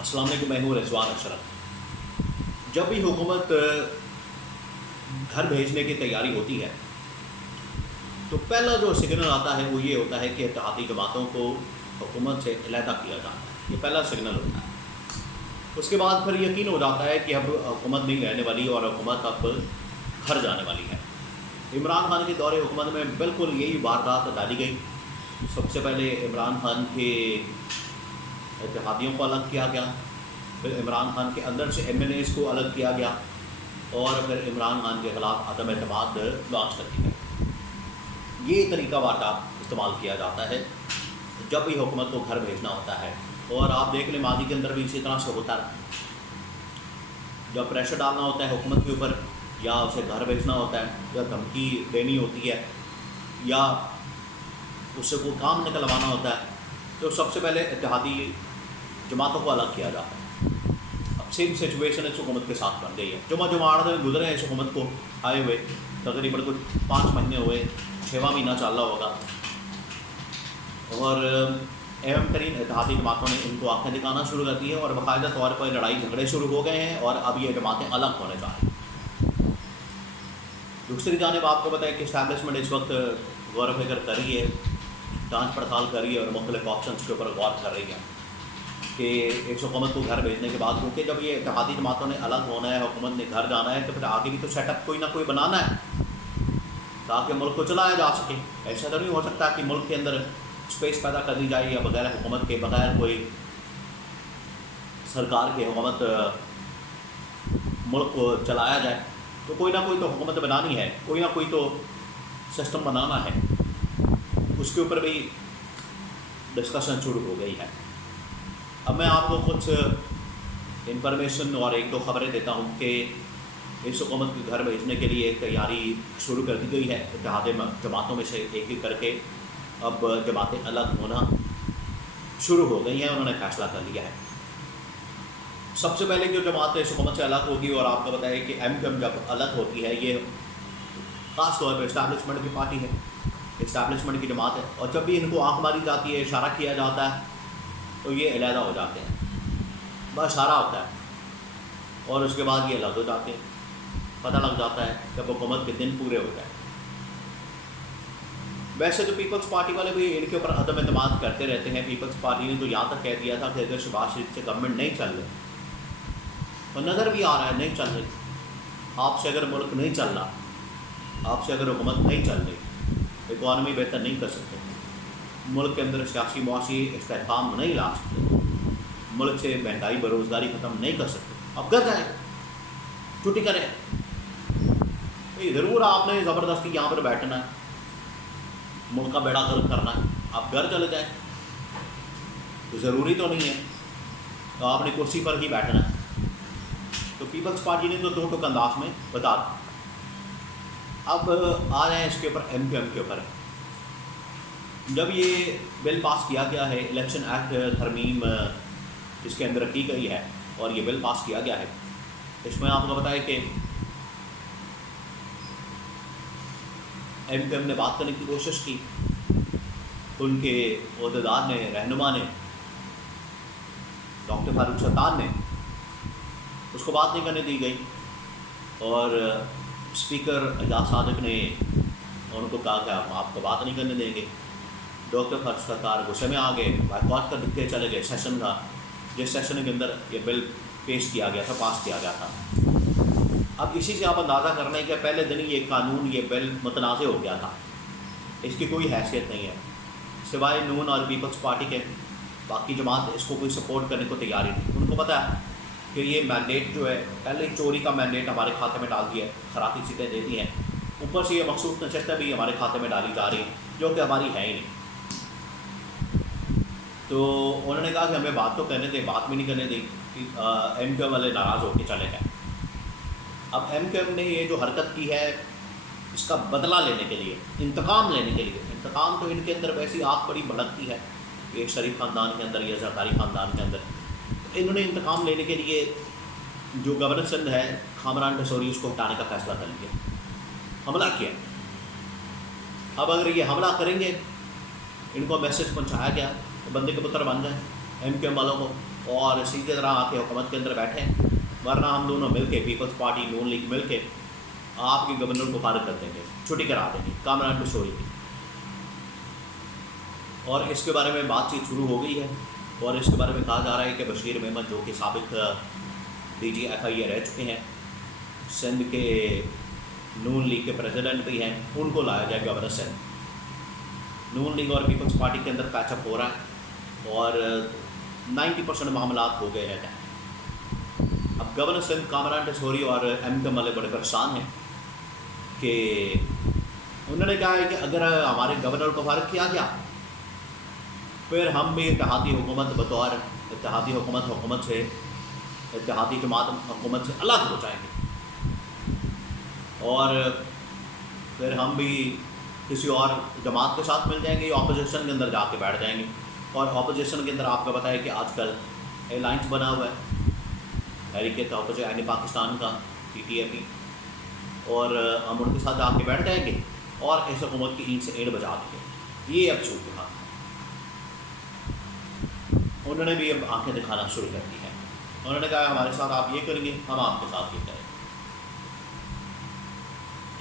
अस्सलाम वालेकुम, मैं हूँ रिजवान अशरफ। जब भी हुकूमत घर भेजने की तैयारी होती है तो पहला जो सिग्नल आता है वो ये होता है कि इत्तेहादी जमातों को हुकूमत से अलहदा किया जाता है। ये पहला सिग्नल होता है। उसके बाद फिर यकीन हो जाता है कि अब हुकूमत नहीं रहने वाली और हुकूमत अब घर जाने वाली है। इमरान खान के दौरे हुकूमत में बिल्कुल यही वारदात डाली गई। सबसे पहले इमरान खान के इत्तेहादियों को अलग किया गया, फिर इमरान खान के अंदर से MNAs को अलग किया गया और फिर इमरान खान के ख़िलाफ़ अदम एतमाद लॉन्च कर दी गई। ये तरीका वारदात इस्तेमाल किया जाता है जब भी हुकूमत को घर भेजना होता है। और आप देख लें माजी के अंदर भी इसी तरह से होता है। जब प्रेशर डालना होता है हुकूमत के ऊपर या उसे घर भेजना होता है या धमकी देनी होती है या उससे कोई काम निकलवाना होता है तो सबसे पहले इत्तेहादी जमातों को अलग किया जाता है। अब सेम सिचुएशन इस हुकूमत के साथ बन गई है। जुमा 8 दिन गुजरे हैं इस हुकूमत को आए हुए, तकरीबन कुछ 5 महीने हुए, 6वां महीना चल रहा होगा और अहम तरीन इत्तेहादी जमातों ने इनको आंखें दिखाना शुरू कर दी है और बाकायदा तौर पर लड़ाई झगड़े शुरू हो गए हैं और अब ये जमातें अलग होने जा रही हैं। दूसरी जानिब आपको बताया कि इस्टेब्लिशमेंट इस वक्त गौर फिक्र कर रही है, जांच पड़ताल कर रही है और मुख्तलिफ ऑप्शंस के ऊपर गौर कर रही है कि इस हुकूमत को घर भेजने के बाद, क्योंकि जब ये इत्तेहादी जमातों ने अलग होना है, हुकूमत ने घर जाना है, तो फिर आगे भी तो सेटअप कोई ना कोई बनाना है ताकि मुल्क को चलाया जा सके। ऐसा तो नहीं हो सकता कि मुल्क के अंदर स्पेस पैदा कर दी जाए या बगैर हुकूमत के, बगैर कोई सरकार के हुकूमत मुल्क को चलाया जाए। तो कोई ना कोई तो हुकूमत बनानी है, कोई ना कोई तो सिस्टम बनाना है। उसके ऊपर भी डिस्कशन शुरू हो गई है। अब मैं आपको कुछ इंफॉर्मेशन और 1-2 खबरें देता हूँ कि इस हुकूमत के घर भेजने के लिए एक तैयारी शुरू कर दी गई है। इत्तेहादी जमातों में से एक एक करके अब जमातें अलग होना शुरू हो गई हैं, उन्होंने फैसला कर लिया है। सबसे पहले जो जमात इस हुकूमत से अलग होगी, और आपको बताया कि MQM जब अलग होती है, ये ख़ास तौर पर इस्टेब्लिशमेंट की पार्टी है, इस्टेब्लिशमेंट की जमात है, और जब भी इनको आँख मारी जाती है, इशारा किया जाता है तो ये अलहदा हो जाते हैं। बस इशारा होता है और उसके बाद ये अलग हो जाते हैं। पता लग जाता है जब हुकूमत के दिन पूरे हो गए। वैसे तो पीपल्स पार्टी वाले भी इनके ऊपर अदम एतमाद करते रहते हैं। पीपल्स पार्टी ने तो यहाँ तक कह दिया था कि अगर शहबाज शरीफ से गवर्नमेंट नहीं चल रही, तो नज़र भी आ रहा है नहीं चल रही, आपसे अगर मुल्क नहीं चल रहा, आपसे अगर हुकूमत नहीं चल रही, इकॉनमी बेहतर नहीं कर सकते, मुल्क के अंदर सियासी मुआशी इस्तेहकाम नहीं ला सकते, मुल्क से महंगाई बेरोज़गारी ख़त्म नहीं कर सकते, अब घर जाए छुट्टी करें। ज़रूर आपने ज़बरदस्ती यहाँ पर बैठना है, मुल्क का बेड़ा गर्क करना है, आप घर चले जाएं, तो ज़रूरी तो नहीं है तो आपने कुर्सी पर ही बैठना है। तो पीपल्स पार्टी ने तो 2 टुक अंदाज में बता दिया। अब आ रहे हैं इसके ऊपर MQM के ऊपर। जब ये बिल पास किया गया है, इलेक्शन एक्ट तरमीम इसके अंदर की गई है और ये बिल पास किया गया है, इसमें आपको बताया कि MQM ने बात करने की कोशिश की, उनके ओहदेदार ने, रहनुमा ने, डॉक्टर फारूक सत्तार ने, उसको बात नहीं करने दी गई और स्पीकर एजाज सादिक ने उनको कहा कि हम आपको बात नहीं करने देंगे। डॉक्टर फारूक सत्तार गुस्से में आ गए, बाइकॉट कर के चले गए। सेशन था जिस सेशन के अंदर ये बिल पेश किया गया था, पास किया गया था। अब इसी से आप अंदाज़ा कर लें कि पहले दिन ही ये कानून, ये बिल मुतनाज़ हो गया था, इसकी कोई हैसियत नहीं है सिवाय नून और पीपल्स पार्टी के। बाकी जमात इसको कोई सपोर्ट करने को तैयार ही नहीं। उनको पता है कि ये मैंडेट जो है, पहले चोरी का मैंडेट हमारे खाते में डाल दिया है, खराबी सीटें देती हैं, ऊपर से ये मखसूस नशस्तें भी हमारे खाते में डाली जा रही हैं जो कि हमारी है ही नहीं। तो उन्होंने कहा कि हमें बात तो करने दें, बात भी नहीं करने दी। MQM वाले नाराज़ होकर चले गए। अब MQM ने ये जो हरकत की है इसका बदला लेने के लिए, इंतकाम लेने के लिए, इंतकाम तो इनके अंदर वैसी आग बड़ी भड़कती है, एक शरीफ ख़ानदान के अंदर या ज़रदारी ख़ानदान के अंदर, तो इन्होंने इंतकाम लेने के लिए जो गवर्नर सिंध है कामरान ढसोरी, उसको हटाने का फ़ैसला कर लिया, हमला किया। अब अगर ये हमला करेंगे, इनको मैसेज पहुँचाया गया तो बंदे के पुत्र बन जाए, ایم کیو ایم والوں کو اور سیدھی طرح آ کے حکومت کے اندر بیٹھیں، ورنہ ہم دونوں مل کے پیپلز پارٹی نون لیگ مل کے آپ کے گورنر کو فارغ کر دیں گے، چھٹی کرا دیں گے کامران پشوری کی. اور اس کے بارے میں بات چیت شروع ہو گئی ہے اور اس کے بارے میں کہا جا رہا ہے کہ بشیر محمد جو کہ سابق ڈی جی ایف آئی اے رہ چکے ہیں، سندھ کے نون لیگ کے پریزیڈنٹ بھی ہیں، ان کو لایا جائے گورنر سندھ. نون لیگ اور پیپلز پارٹی کے اندر پیچ اپ ہو رہا ہے اور 90% معاملات ہو گئے ہیں. اب گورنر سندھ کامران ٹیسوری اور ایم کیو والے بڑے پریشان ہیں کہ انہوں نے کہا ہے کہ اگر ہمارے گورنر کو فارغ کیا گیا پھر ہم بھی اتحادی حکومت بطور اتحادی حکومت سے اتحادی جماعت حکومت سے الگ ہو جائیں گے اور پھر ہم بھی کسی اور جماعت کے ساتھ مل جائیں گے یا اپوزیشن کے اندر جا کے بیٹھ جائیں گے. اور اپوزیشن کے اندر آپ کو پتہ ہے کہ آج کل الائنس بنا ہوا ہے حریکت اپوزیشن پاکستان کا PTF، اور ہم ان کے ساتھ جا کے بیٹھ جائیں گے اور اس حکومت کی اینٹ سے اینٹ بجا دیں گے. یہ اب صورت حال انہوں نے بھی اب آنکھیں دکھانا شروع کر دی ہیں. انہوں نے کہا ہمارے ساتھ آپ یہ کریں گے، ہم آپ کے ساتھ یہ کریں.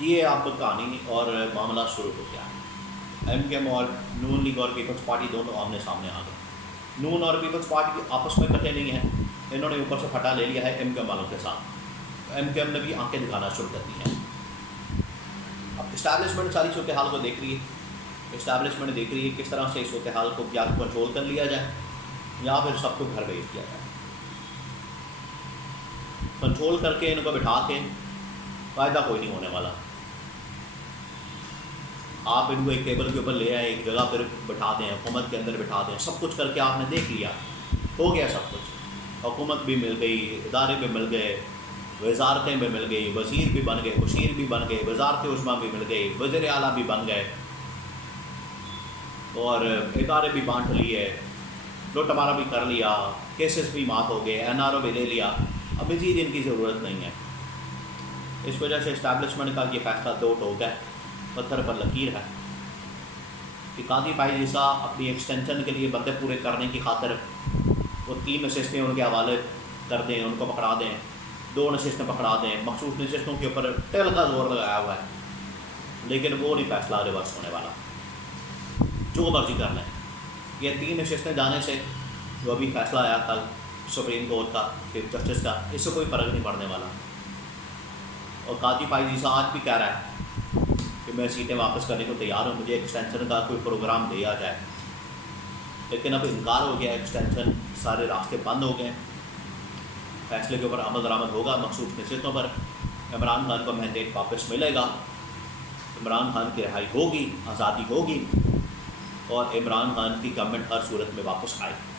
یہ آپ کہانی اور معاملہ شروع ہو گیا ہے. ایم کیو ایم اور نون لیگ اور پیپلز پارٹی دونوں آمنے سامنے آ گئے. نون اور پیپلز پارٹی آپس میں اکٹھے نہیں ہیں، انہوں نے اوپر سے پھٹا لے لیا ہے ایم کیو ایم والوں کے ساتھ. ایم کیو ایم نے بھی آنکھیں دکھانا شروع کر دی ہیں. اب اسٹیبلشمنٹ ساری صورتحال کو دیکھ رہی ہے، اسٹیبلشمنٹ دیکھ رہی ہے کس طرح سے اس صورتحال کو یا کنٹرول کر لیا جائے یا پھر سب کو گھر بھیج دیا جائے. کنٹرول کر کے ان کو بٹھا کے فائدہ کوئی نہیں ہونے والا. آپ ان کو ایک ٹیبل کے اوپر لے آئے، ایک جگہ پر بٹھا دیں، حکومت کے اندر بٹھا دیں، سب کچھ کر کے آپ نے دیکھ لیا، ہو گیا سب کچھ. حکومت بھی مل گئی، ادارے بھی مل گئے، وزارتیں بھی مل گئی، وزیر بھی بن گئے، مشیر بھی بن گئے، وزارت عظمیٰ بھی مل گئی، وزیر اعلیٰ بھی بن گئے اور ادارے بھی بانٹ لیے، لوٹ مارا بھی کر لیا، کیسز بھی معاف ہو گئے، NRO بھی لے لیا. اب مزید ان کی ضرورت نہیں ہے. اس وجہ سے اسٹیبلشمنٹ کا یہ فیصلہ دو ٹوک ہے، پتھر پر لکیر ہے کہ قاضی فائز عیسیٰ اپنی ایکسٹینشن کے لیے بندے پورے کرنے کی خاطر وہ 3 نشستیں ان کے حوالے کر دیں، ان کو پکڑا دیں، 2 نشستیں پکڑا دیں. مخصوص نشستوں کے اوپر ٹیل کا زور لگایا ہوا ہے، لیکن وہ نہیں فیصلہ ریورس ہونے والا، جو مرضی کر لیں. یہ 3 نشستیں جانے سے جو ابھی فیصلہ آیا کل سپریم کورٹ کا چیف جسٹس کا، اس سے کوئی فرق نہیں پڑنے والا. اور قاضی فائز عیسیٰ آج بھی کہہ رہا ہے کہ میں سیٹیں واپس کرنے کو تیار ہوں، مجھے ایکسٹینشن کا کوئی پروگرام دیا جائے. لیکن اب انکار ہو گیا، ایکسٹینشن سارے راستے بند ہو گئے. فیصلے کے اوپر عمل درآمد ہوگا مخصوص نشستوں پر. عمران خان کو مینڈیٹ واپس ملے گا، عمران خان کی رہائی ہوگی، آزادی ہوگی اور عمران خان کی گورنمنٹ ہر صورت میں واپس آئے گی.